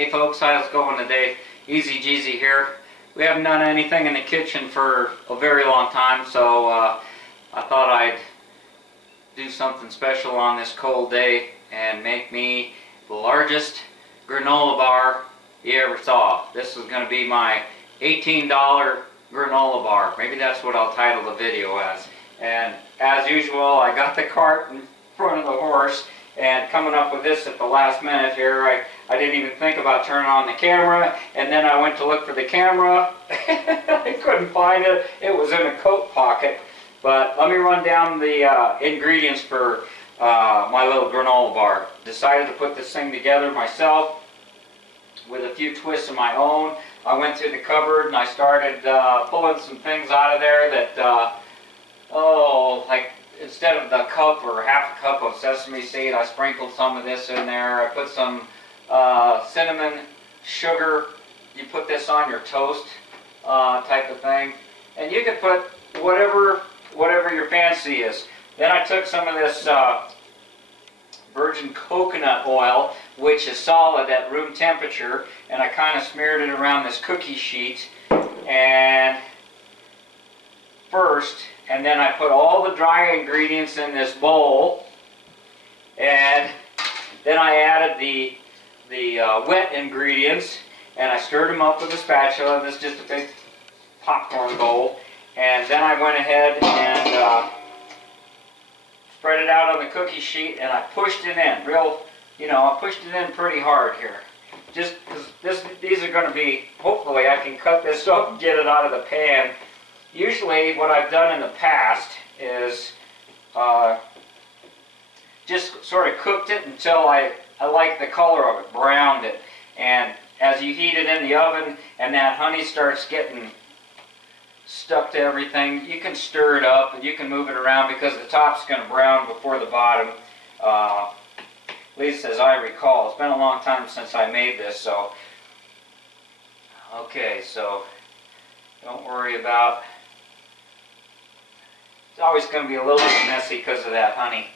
Hey folks, how's it going today? Easy Jeezy here. We haven't done anything in the kitchen for a very long time, so I thought I'd do something special on this cold day and make me the largest granola bar you ever saw. This is going to be my $18 granola bar. Maybe that's what I'll title the video as. And as usual, I got the cart in front of the horse, and coming up with this at the last minute here, I didn't even think about turning on the camera, and then I went to look for the camera. I couldn't find it. It was in a coat pocket. But let me run down the ingredients for my little granola bar. Decided to put this thing together myself with a few twists of my own. I went through the cupboard and I started pulling some things out of there that, like instead of the cup or half a cup of sesame seed, I sprinkled some of this in there. I put some cinnamon sugar. You put this on your toast type of thing. And you can put whatever your fancy is. Then I took some of this virgin coconut oil, which is solid at room temperature, and I kind of smeared it around this cookie sheet and then I put all the dry ingredients in this bowl, and then I added the wet ingredients, and I stirred them up with a spatula. This is just a big popcorn bowl. And then I went ahead and spread it out on the cookie sheet, and I pushed it in I pushed it in pretty hard here. Just because these are going to be, hopefully I can cut this up and get it out of the pan. Usually what I've done in the past is just sort of cooked it until I like the color of it, browned it. And as you heat it in the oven and that honey starts getting stuck to everything, you can stir it up and you can move it around because the top's going to brown before the bottom, at least as I recall. It's been a long time since I made this, so okay, so don't worry about, it's always going to be a little bit messy because of that honey.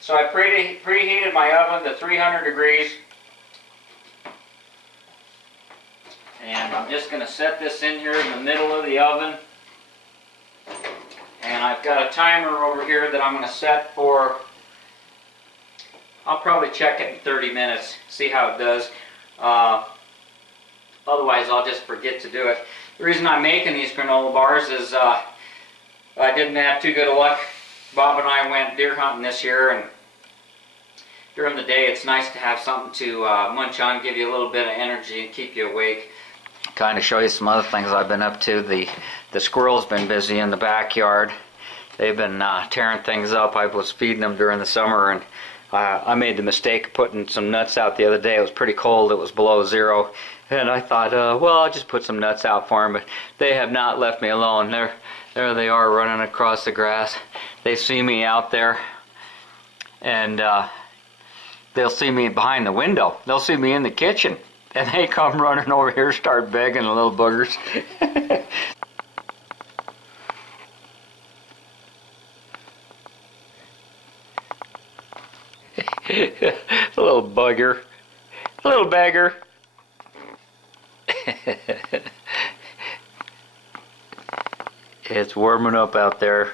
So I preheated my oven to 300 degrees. And I'm just going to set this in here in the middle of the oven. And I've got a timer over here that I'm going to set for, I'll probably check it in 30 minutes, see how it does. Otherwise I'll just forget to do it. The reason I'm making these granola bars is I didn't have too good of luck. Bob and I went deer hunting this year, and during the day it's nice to have something to munch on, give you a little bit of energy and keep you awake. Kind of show you some other things I've been up to. The squirrel's been busy in the backyard. They've been tearing things up. I was feeding them during the summer, and I made the mistake of putting some nuts out the other day. It was pretty cold. It was below zero, and I thought, well, I'll just put some nuts out for them. But they have not left me alone. There they are running across the grass. They see me out there, and they'll see me behind the window. They'll see me in the kitchen. And they come running over here, start begging, the little boogers. A little bugger. A little beggar. It's warming up out there.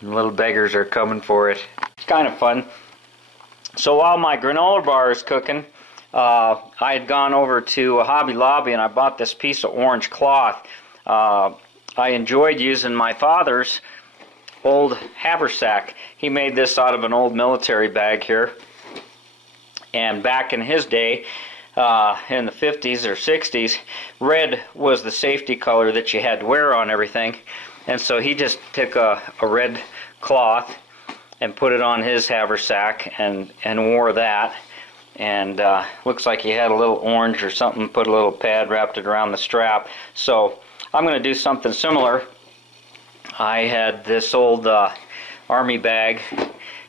And little beggars are coming for it. It's kind of fun. So while my granola bar is cooking, I had gone over to Hobby Lobby and I bought this piece of orange cloth. I enjoyed using my father's old haversack. He made this out of an old military bag here. And back in his day, in the 50s or 60s, red was the safety color that you had to wear on everything. And so he just took a red cloth and put it on his haversack and wore that. And looks like he had a little orange or something, put a little pad, wrapped it around the strap. So I'm going to do something similar. I had this old army bag,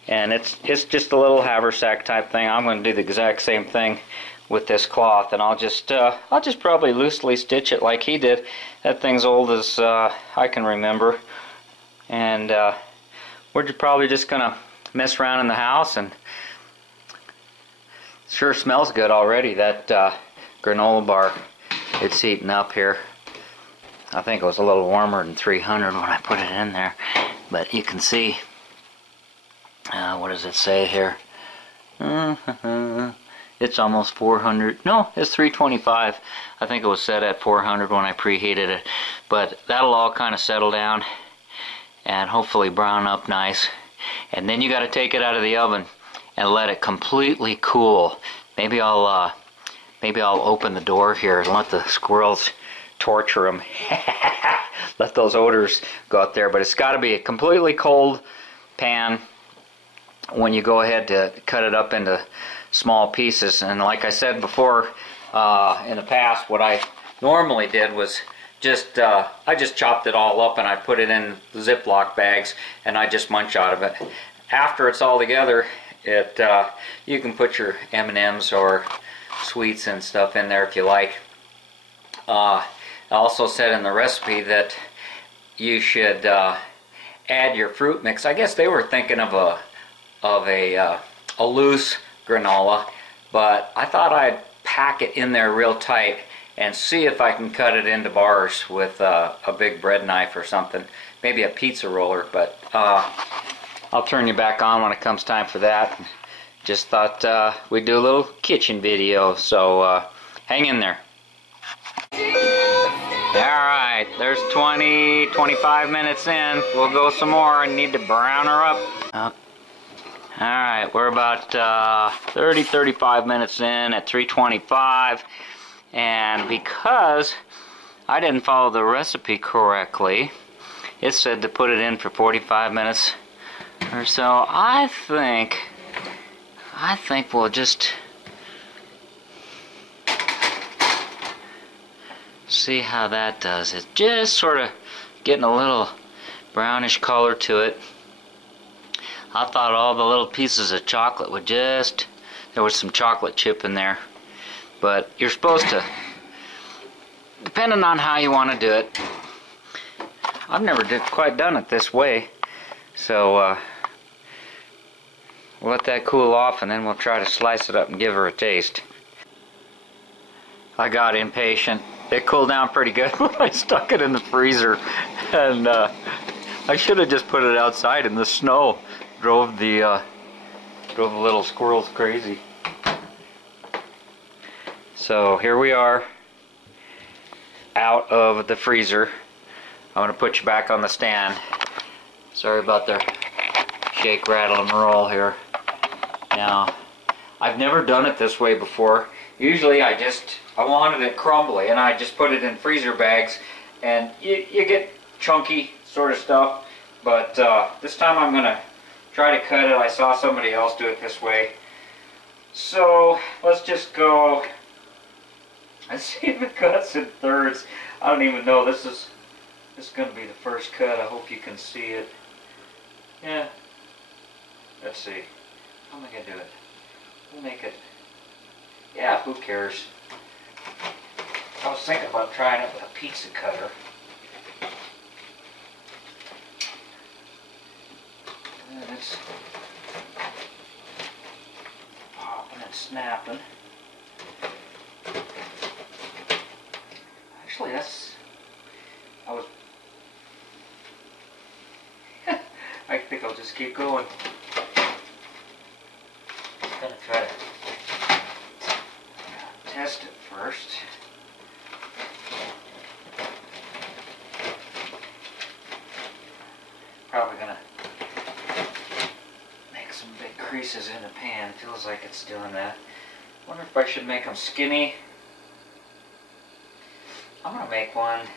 and it's just a little haversack type thing. I'm going to do the exact same thing with this cloth, and I'll just probably loosely stitch it like he did. That thing's old as I can remember, and we're probably just going to mess around in the house and Sure smells good already, that granola bar. It's heating up here. I think it was a little warmer than 300 when I put it in there. But you can see, what does it say here? It's almost 400. No, it's 325. I think it was set at 400 when I preheated it. But that'll all kind of settle down and hopefully brown up nice. And then you got to take it out of the oven and let it completely cool. Maybe I'll open the door here and let the squirrels torture them. Let those odors go out there. But it's got to be a completely cold pan when you go ahead to cut it up into small pieces. And like I said before, in the past, what I normally did was I just chopped it all up and I put it in Ziploc bags and I just munch out of it. After it's all together, you can put your M&Ms or sweets and stuff in there if you like. I also said in the recipe that you should add your fruit mix. I guess they were thinking of a loose granola, but I thought I'd pack it in there real tight and see if I can cut it into bars with a big bread knife or something, maybe a pizza roller. But I'll turn you back on when it comes time for that. Just thought we'd do a little kitchen video, so hang in there. Alright, there's 25 minutes in. We'll go some more. I need to brown her up. Alright, we're about 35 minutes in at 325. And because I didn't follow the recipe correctly, it said to put it in for 45 minutes or so. I think we'll just see how that does. It's just sort of getting a little brownish color to it. I thought all the little pieces of chocolate would there was some chocolate chip in there. But you're supposed to, depending on how you want to do it. I've never quite done it this way. So we'll let that cool off and then we'll try to slice it up and give her a taste. I got impatient. It cooled down pretty good when I stuck it in the freezer. And I should have just put it outside in the snow. Drove the little squirrels crazy. So here we are, out of the freezer. I'm going to put you back on the stand. Sorry about the shake, rattle, and roll here. Now, I've never done it this way before. Usually I wanted it crumbly and I just put it in freezer bags and you get chunky sort of stuff. But this time I'm going to try to cut it. I saw somebody else do it this way. So let's just go. I see the cuts in thirds. I don't even know. This is going to be the first cut. I hope you can see it. Yeah. Let's see. How am I going to do it? We'll make it. Yeah, who cares? I was thinking about trying it with a pizza cutter. And it's popping and snapping. Actually, I think I'll just keep going. I'm gonna try to test it first. Probably gonna make some big creases in the pan. Feels like it's doing that. Wonder if I should make them skinny. I'm going to make one.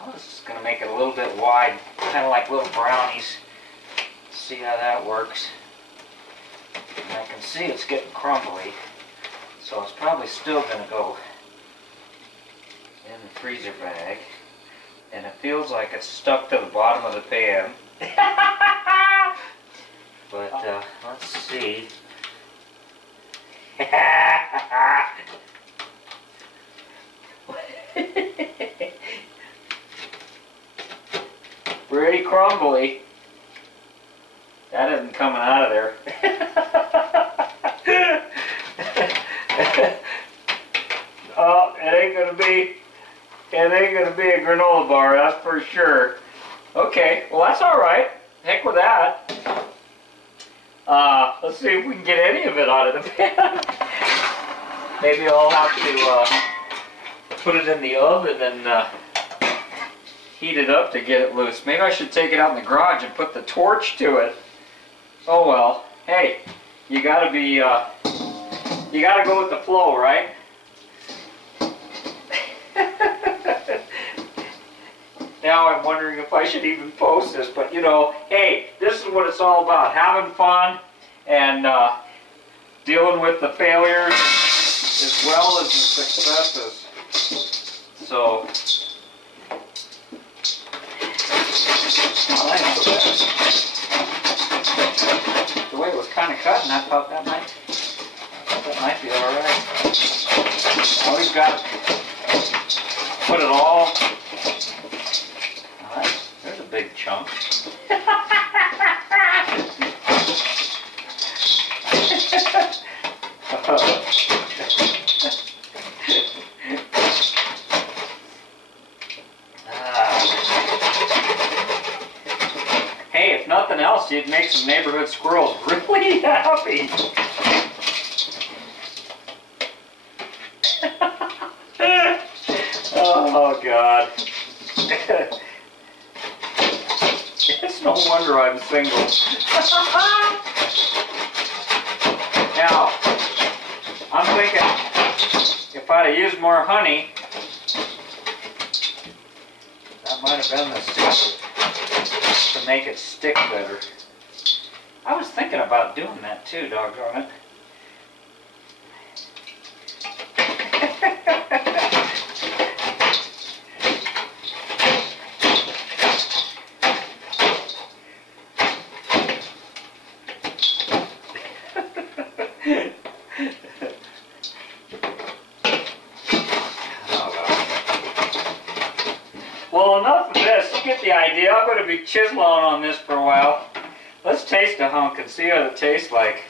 I was just going to make it a little bit wide, kind of like little brownies. See how that works. And I can see it's getting crumbly, so it's probably still going to go in the freezer bag. And it feels like it's stuck to the bottom of the pan. But let's see. Pretty crumbly. That isn't coming out of there. ain't gonna be a granola bar, that's for sure. Okay, well that's all right. Heck with that. Let's see if we can get any of it out of the pan. Maybe I'll have to put it in the oven and heat it up to get it loose. Maybe I should take it out in the garage and put the torch to it. Oh well. Hey, you gotta go with the flow, right? Now I'm wondering if I should even post this, but you know, hey, this is what it's all about, having fun and dealing with the failures as well as the successes. So, the way it was kind of cutting, I thought that might be all right. Always got to put it all. All right, there's a big chunk. Hey, if nothing else, you'd make some neighborhood squirrels really happy. Oh, God. It's no wonder I'm single. Now, I'm thinking if I'd have used more honey, that might have been the secret to make it stick better. I was thinking about doing that too, doggone it. Well, enough of this. You get the idea. I'm going to be chiseling on this for a while. Let's taste a hunk and see what it tastes like.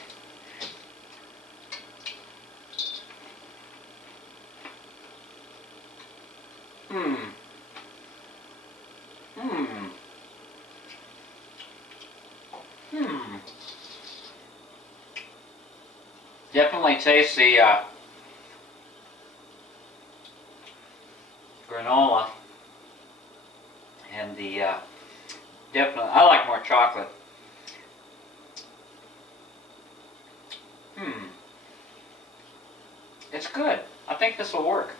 Definitely taste the granola and the definitely, I like more chocolate. It's good. I think this will work.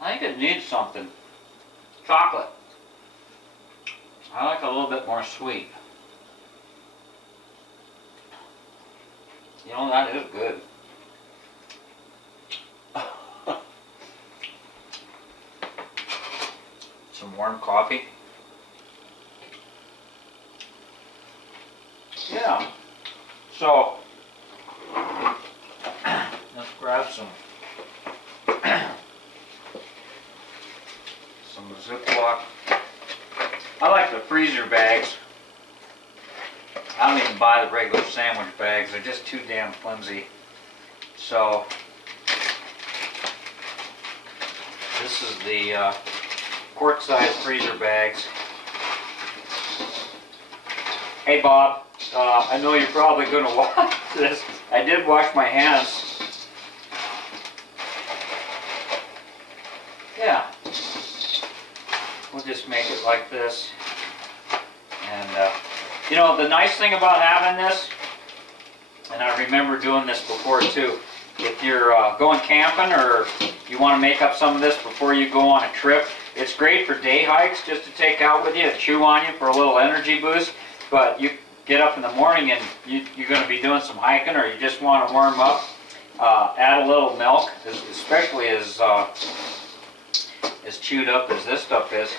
I think it needs something. Chocolate. I like a little bit more sweet. You know, that is good. Some warm coffee. Yeah. So, let's grab some Ziploc. I like the freezer bags. I don't even buy the regular sandwich bags. They're just too damn flimsy. So, this is the quart-size freezer bags. Hey Bob, I know you're probably going to watch this. I did wash my hands. Yeah. We'll just make it like this. And, you know, the nice thing about having this, and I remember doing this before too, if you're going camping or you want to make up some of this before you go on a trip, it's great for day hikes just to take out with you and chew on you for a little energy boost. But you get up in the morning and you're going to be doing some hiking or you just want to warm up, add a little milk, especially as chewed up as this stuff is,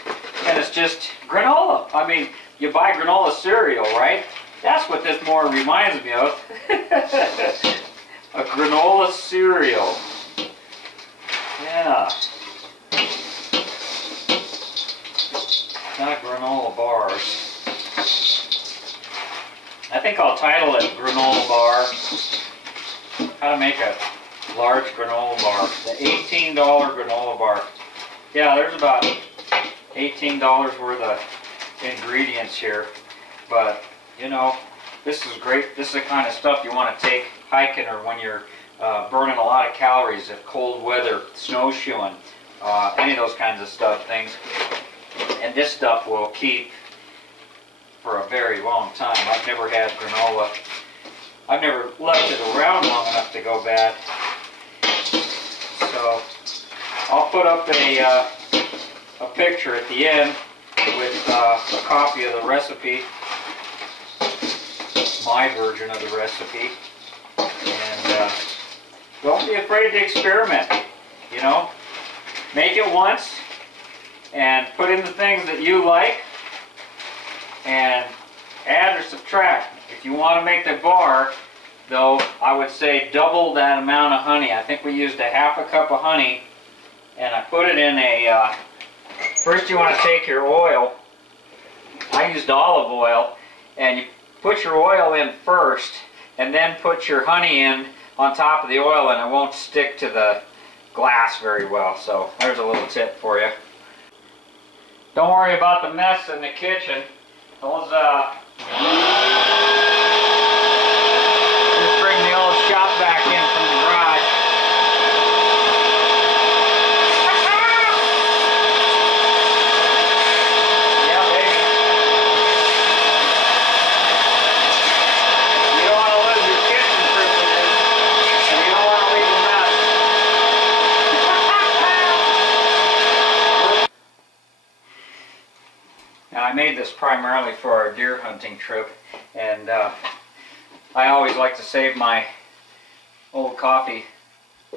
and it's just granola. I mean, you buy granola cereal, right? That's what this more reminds me of. A granola cereal. Yeah. Got granola bars. I think I'll title it Granola Bar. How to make a large granola bar. The $18 granola bar. Yeah, there's about $18 worth of ingredients here. But, you know, this is great. This is the kind of stuff you want to take hiking or when you're burning a lot of calories at cold weather, snowshoeing, any of those kinds of things. And this stuff will keep for a very long time. I've never had granola. I've never left it around long enough to go bad. So I'll put up a picture at the end with a copy of the recipe, my version of the recipe. And don't be afraid to experiment. You know, make it once and put in the things that you like and add or subtract. If you want to make the bar, though, I would say double that amount of honey. I think we used a half a cup of honey, and I put it in a, first you want to take your oil. I used olive oil, and you put your oil in first, and then put your honey in on top of the oil, and it won't stick to the glass very well. So there's a little tip for you. Don't worry about the mess in the kitchen. Those, just bring the old shop vac in from the garage. Yeah, baby. You don't want to lose your kitchen privileges, and you don't want to leave a mess. Now, I made this primarily for our deer hunting trip, and I always like to save my old coffee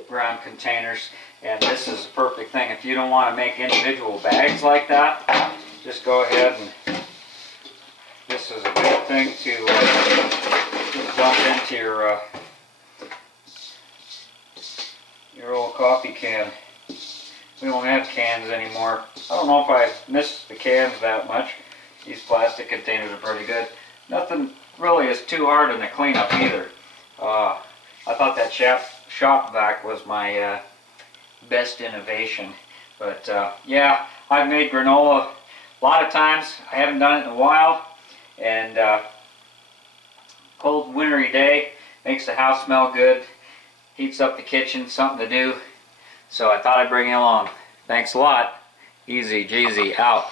ground containers, and this is the perfect thing. If you don't want to make individual bags like that, just go ahead and this is a good thing to just dump into your old coffee can. We don't have cans anymore. I don't know if I miss the cans that much. These plastic containers are pretty good. Nothing really is too hard in the cleanup either. I thought that shop vac was my best innovation. But yeah, I've made granola a lot of times. I haven't done it in a while. And cold wintry day makes the house smell good. Heats up the kitchen, something to do. So I thought I'd bring you along. Thanks a lot. Easy Jeezy out.